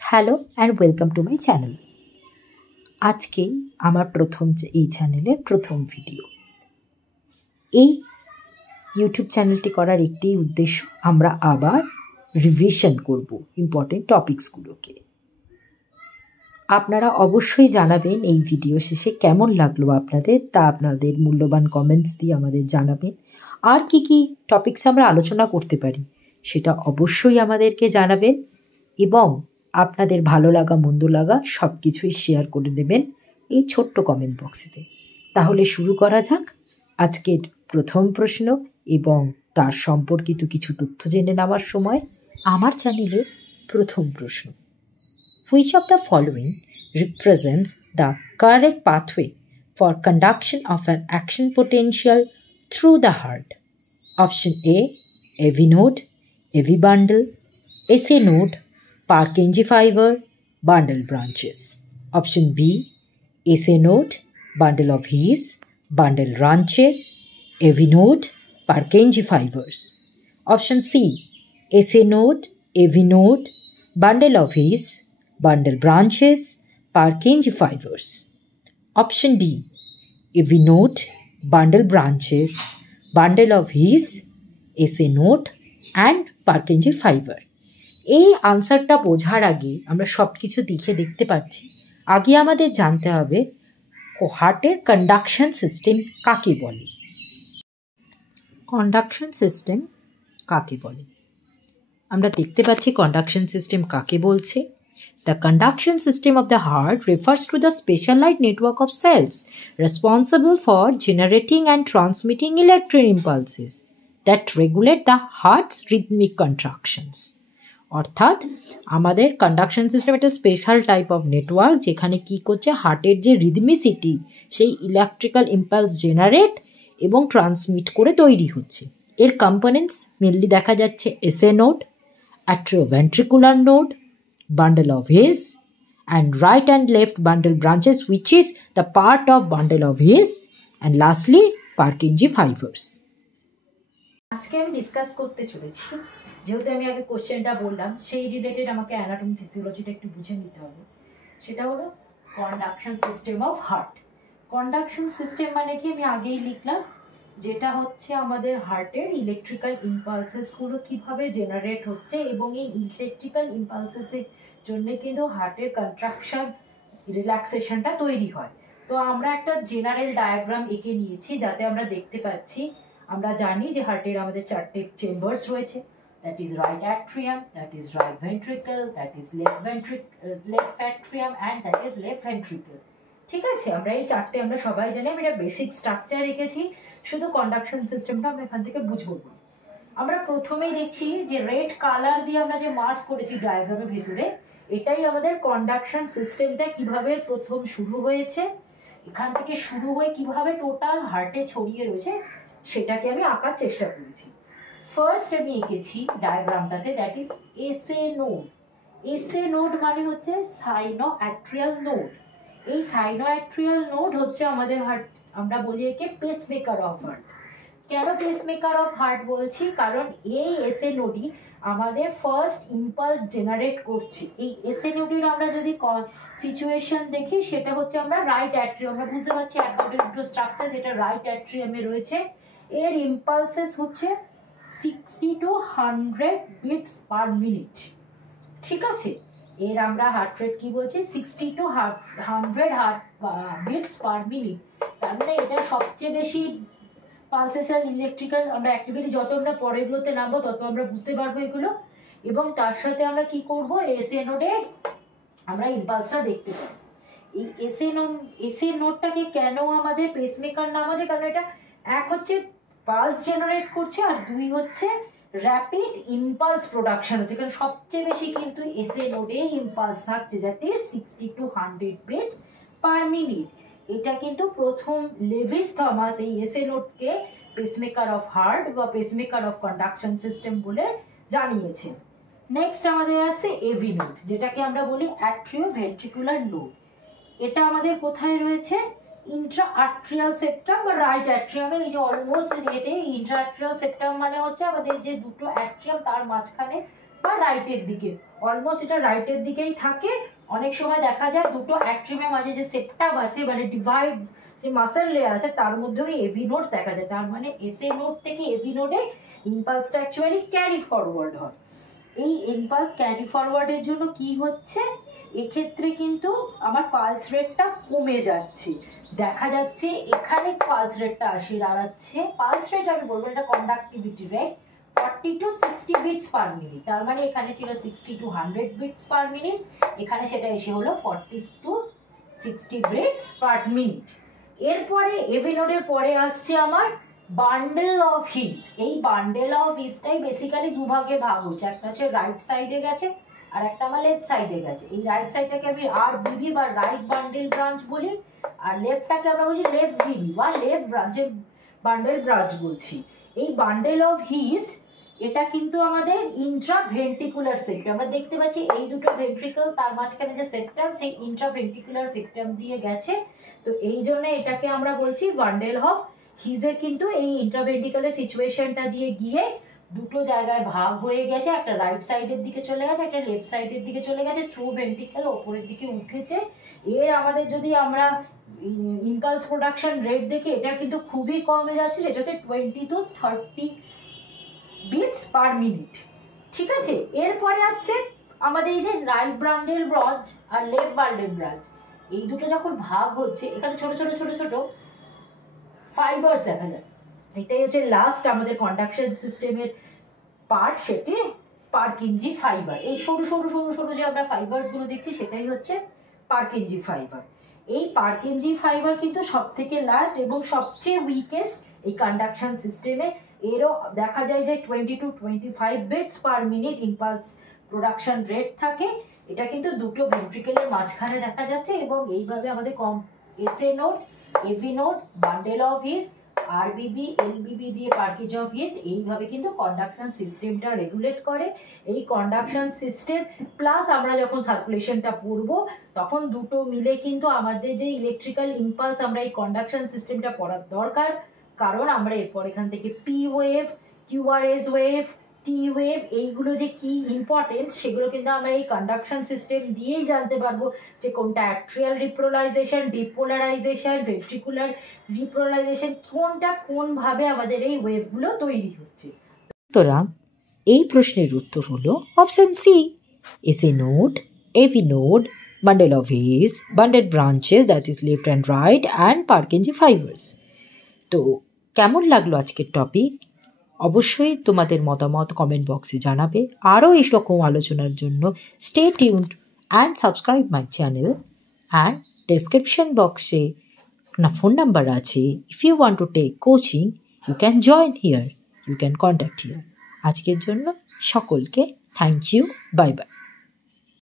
Hello and welcome to my channel. আজকে আমার এই চ্যানেলের প্রথম ভিডিও। এই ইউটিউব চ্যানেলটি করার একটি উদ্দেশ্য, আমরা আবার রিভিশন করব ইম্পর্টেন্ট টপিকসগুলোকে। আপনারা অবশ্যই জানাবেন এই ভিডিও শেষে কেমন লাগলো আপনাদের, তা আপনাদের মূল্যবান কমেন্টস দিয়ে আমাদের জানাবেন। আর কি কি টপিকস আমরা আলোচনা করতে পারি সেটা অবশ্যই আমাদেরকে জানাবেন, এবং আপনাদের ভালো লাগা মন্দ লাগা সব কিছুই শেয়ার করে দেবেন এই ছোট্ট কমেন্ট বক্সেতে। তাহলে শুরু করা যাক আজকের প্রথম প্রশ্ন এবং তার সম্পর্কিত কিছু তথ্য জেনে নেওয়ার সময়। আমার চ্যানেলের প্রথম প্রশ্ন: which of the following represents the correct pathway for conduction of an action potential through the heart? Option A, AV node, AV bundle, SA node, Purkinje fiber, bundle branches. Option B, SA node, bundle of His, bundle branches, AV node, Purkinje fibers. Option C, SA node, AV node, bundle of His, bundle branches, Purkinje fibers. Option D, AV node, bundle branches, bundle of His, SA node and Purkinje fiber. এই আনসারটা বোঝার আগে আমরা সব কিছু দেখতে পাচ্ছি। আগে আমাদের জানতে হবে হার্টের কন্ডাকশন সিস্টেম কাকে বলে। কন্ডাকশন সিস্টেম কাকে বলে আমরা দেখতে পাচ্ছি কন্ডাকশন সিস্টেম কাকে বলছে। The conduction system of the heart refers to the specialized network of cells responsible for generating and transmitting electrical impulses that regulate the heart's rhythmic contractions. অর্থাৎ আমাদের কন্ডাকশন সিস্টেম একটা স্পেশাল টাইপ অফ নেটওয়ার্ক, যেখানে কি করছে হার্টের যে rhythmicity সেই electrical impulse generate এবং ট্রান্সমিট করে তৈরি হচ্ছে। এর কম্পোনেন্টস মেনলি দেখা যাচ্ছে SA node, atrioventricular node, bundle of His, and right and left bundle branches, which is the part of bundle of His, and lastly Purkinje fibers. আজকে আমি discuss করতে চলেছি, যেহেতু আমি আগে কোশ্চেনটা বললাম সেই রিলেটেড আমাকে অ্যানাটমি ফিজিওলজিটা একটু বুঝে নিতে হবে। সেটা হলো conduction system of heart. Conduction system মানে কি আমি আগেই লিখলাম, যেটা হচ্ছে আমাদের হার্টের ইলেকট্রিক্যাল ইম্পালসেসগুলো কীভাবে জেনারেট হচ্ছে, এবং এই ইলেকট্রিক্যাল ইম্পালসেসের জন্য কিন্তু হার্টের কন্ট্রাকশন রিল্যাক্সেশনটা তৈরি হয়। তো আমরা একটা জেনারেল ডায়াগ্রাম এঁকে নিয়েছি, যাতে আমরা দেখতে পাচ্ছি, আমরা জানি যে হার্টের আমাদের চারটে চেম্বার্স রয়েছে। That is right atrium, that is right ventricle, that is left atrium and that is left ventricle. ঠিক আছে, আমরা এই চারটে আমরা সবাই জানি। আমি একটা বেসিক স্ট্রাকচার রেখেছি, শুধু কন্ডাকশন সিস্টেমটা আমরা এখান থেকে বুঝবো। আমরা প্রথমেই দেখছি যে রেড কালার দিয়ে আমরা যে মার্ক করেছি ডায়াগ্রামের ভেতরে, এটাই আমাদের কন্ডাকশন সিস্টেমটা কিভাবে প্রথম শুরু হয়েছে, এখান থেকে শুরু হয়ে কিভাবে টোটাল হার্টে ছড়িয়ে রয়েছে সেটাকে আমি আঁকার চেষ্টা করেছি। ফার্স্ট আমি এঁকেছি ডায়াগ্রামটাতে, that is SA node. SA node মানে হচ্ছে সাইনোঅ্যাট্রিয়াল নোড। এই সাইনোঅ্যাট্রিয়াল নোড হচ্ছে আমাদের হার্ট, আমরা বলি একে পেসমেকার অফ হার্ট। কেন পেসমেকার অফ হার্ট বলছি? কারণ এই এসএ নোডই আমাদের ফার্স্ট ইম্পালস জেনারেট করছে। এই এসএ নোডের আমরা যদি সিচুয়েশন দেখি, সেটা হচ্ছে আমরা রাইট অ্যাট্রিয়াম, আমরা বুঝতে পারছি অ্যাকর্ডিং টু স্ট্রাকচার যেটা রাইট অ্যাট্রিয়ামে রয়েছে। এর ইম্পালসেস হচ্ছে 60 to 100 বিটস পার মিনিট। ঠিক আছে, এর আমরা হার্ট রেট কি বলছি, 60 to 100 বিটস পার মিনিট। তার মানে এটা সবচেয়ে বেশি পালসেশন ইলেকট্রিক্যাল আমরা অ্যাক্টিভিটি, যত আমরা পরেরগুলোতে নামবো তত আমরা বুঝতে পারবো এগুলো। এবং তার সাথে আমরা কি করব, এসএ নোডে আমরা ইম্পালসটা দেখতে পাবো। এই এসএ নোডটাকে কেন আমাদের পেসমেকার নাম আছে, কারণ এটা এক হচ্ছে পালস জেনারেট করছে, আর দুই হচ্ছে র্যাপিড ইম্পালস প্রোডাকশন হচ্ছে। কারণ সবচেয়ে বেশি কিন্তু এসএ নোডে ইম্পালস থাকছে, যাতে 60 to 100 বিটস পার মিনিট। এটা কিন্তু প্রথম লেভিস থমাস এই এসএ নোডকে পেসমেকার অফ হার্ট বা পেসমেকার অফ কন্ডাকশন সিস্টেম বলে জানিয়েছেন। নেক্সট আমাদের আছে এভি নোড, যেটাকে আমরা বলি অ্যাট্রিওভেন্ট্রিকুলার নোড। এটা আমাদের কোথায় রয়েছে, ইন্ট্রা আর্ট্রিয়াল সেপ্টাম বা রাইট অ্যাট্রিয়ামে, এই যে অলমোস্ট রেটে ইন্ট্রা আর্ট্রিয়াল সেপ্টাম মানে হচ্ছে আমাদের যে দুটো অ্যাট্রিয়াম তার মাঝখানে বা রাইটের দিকে, অলমোস্ট এটা রাইটের দিকেই থাকে। অনেক সময় দেখা যায় দুটো অ্যাট্রিয়ামের মাঝে যে সেপ্টাম আছে মানে ডিভাইড যে মাসেল লেয়ার আছে তার মধ্যেও এভি নোড দেখা যায়, তার মানে এসএ নোড থেকে এভি নোডে ইম্পালসটা অ্যাকচুয়ালি ক্যারি ফরওয়ার্ড হয়। এই ইম্পালস ক্যারি ফরওয়ার্ডের জন্য কি হচ্ছে, এক্ষেত্রে কিন্তু আমার পালস রেটটা কমে যাচ্ছে, দেখা যাচ্ছে এখানে পালস রেটটা আসে দাঁড়াচ্ছে, পালস রেট আমি বলবো এটা conductivity rate 40 to 60 beats per minute, তার মানে এখানে ছিল 60 to 100 বিটস পার মিনিট, এখানে সেটা এসে হলো 40 to 60 বিটস পার মিনিট। এরপরে এভি নোডের পরে আসছে আমার বান্ডেল অফ হিস। এই বান্ডেল অফ হিসটাই বেসিক্যালি দুভাগে ভাগ হচ্ছে, একটা হচ্ছে রাইট সাইডে গেছে আর একটা আমার লেফট সাইডে গেছে। এই রাইট সাইডটাকে আমি আর বিবি বা রাইট বান্ডেল ব্রাঞ্চ বলি, আর লেফটটাকে আমরা বলছি লেফট বিবি বা লেফট ব্রাঞ্চের বান্ডেল ব্রাঞ্চ বলছি। এই বান্ডেল অফ হিস এটা কিন্তু আমাদের ইন্ট্রাভেন্ট্রিকুলার সেপ্টাম, আমরা দেখতে পাচ্ছি এই দুটো ভেন্ট্রিকল তার মাঝখানে যে সেপ্টাম সেই ইন্ট্রাভেন্ট্রিকুলার সেপ্টাম দিয়ে গেছে, তো এই জন্য এটাকে আমরা বলছি বান্ডেল অফ হিজে। কিন্তু এই ইন্ট্রাভেন্ট্রিকুলার সিচুয়েশনটা দিয়ে গিয়ে দুটো জায়গায় ভাগ হয়ে গেছে, একটা রাইট সাইডের দিকে চলে গেছে, একটা লেফট সাইডের দিকে চলে গেছে, থ্রু ভেন্ট্রিকল ওপরের দিকে উঠেছে। এর আমাদের যদি আমরা ইম্পালস প্রোডাকশন রেট দেখি এটা কিন্তু খুবই কমে যাচ্ছে, যেটা হচ্ছে 20 to 30 বিটস পার মিনিট। ঠিক আছে, এরপরে আসছে আমাদের এই যে রাইট বান্ডেল ব্রাঞ্চ আর লেফট বান্ডেল ব্রাঞ্চ, এই দুটো যখন ভাগ হচ্ছে এখানে ছোট ছোট ছোট ছোট ফাইবার্স দেখা যায়, এটাই হচ্ছে লাস্ট আমাদের কন্ডাকশন সিস্টেমের পার্ট, সেটি পারকিনজি ফাইবার। এই সরু সরু সরু সরু যে আমরা ফাইবার্স গুলো দেখছি সেটাই হচ্ছে পারকিনজি ফাইবার। এই পারকিনজি ফাইবার কিন্তু সব থেকে লাস্ট এবং সবচেয়ে উইকেস্ট এই কন্ডাকশন সিস্টেমে। এরও দেখা যায় যে 20 to 25 beats per minute impulse production rate থাকে, এটা কিন্তু দুটো ভেন্ট্রিকেলের মাঝখানে দেখা যাচ্ছে। এবং এইভাবে আমাদের কম SA node, AV node, bundle of His, RBB, LBB দিয়ে পার্কিজ অফ হিস, এইভাবে কিন্তু কন্ডাকশন সিস্টেমটা রেগুলেট করে। এই কন্ডাকশন সিস্টেম প্লাস আমরা যখন সার্কুলেশনটা পড়বো তখন দুটো মিলে কিন্তু আমাদের যে ইলেকট্রিক্যাল ইম্পালস আমরা এই কন্ডাকশন সিস্টেমটা পড়ার দরকার, কারণ আমরা এরপর এখান থেকে P wave, QRS wave, T wave এইগুলো যে কি ইম্পর্টেন্স সেগুলো কিন্তু আমরা এই কন্ডাকশন সিস্টেম দিয়েই জানতে পারবো, যে কোনটা অ্যাট্রিয়াল রিপ্রোলাইজেশন, ডিপোলারাইজেশন, ভেন্ট্রিকুলার রিপ্রোলাইজেশন, কোনটা কোনভাবে আমাদের এই ওয়েভগুলো তৈরি হচ্ছে। সুতরাং এই প্রশ্নের উত্তর হলো option C, SA node, AV node, bundle of His, bundled branches that is left and right and Purkinje fibers। তো কেমন লাগলো আজকের টপিক? অবশ্যই তোমাদের মতামত কমেন্ট বক্সে জানাবে। আরও এই রকম আলোচনার জন্য stay tuned and subscribe my channel. And description বক্সে না ফোন নাম্বার আছে, if you want to take coaching you can join here, you can contact here. আজকের জন্য সকলকে থ্যাংক ইউ, বাই বাই।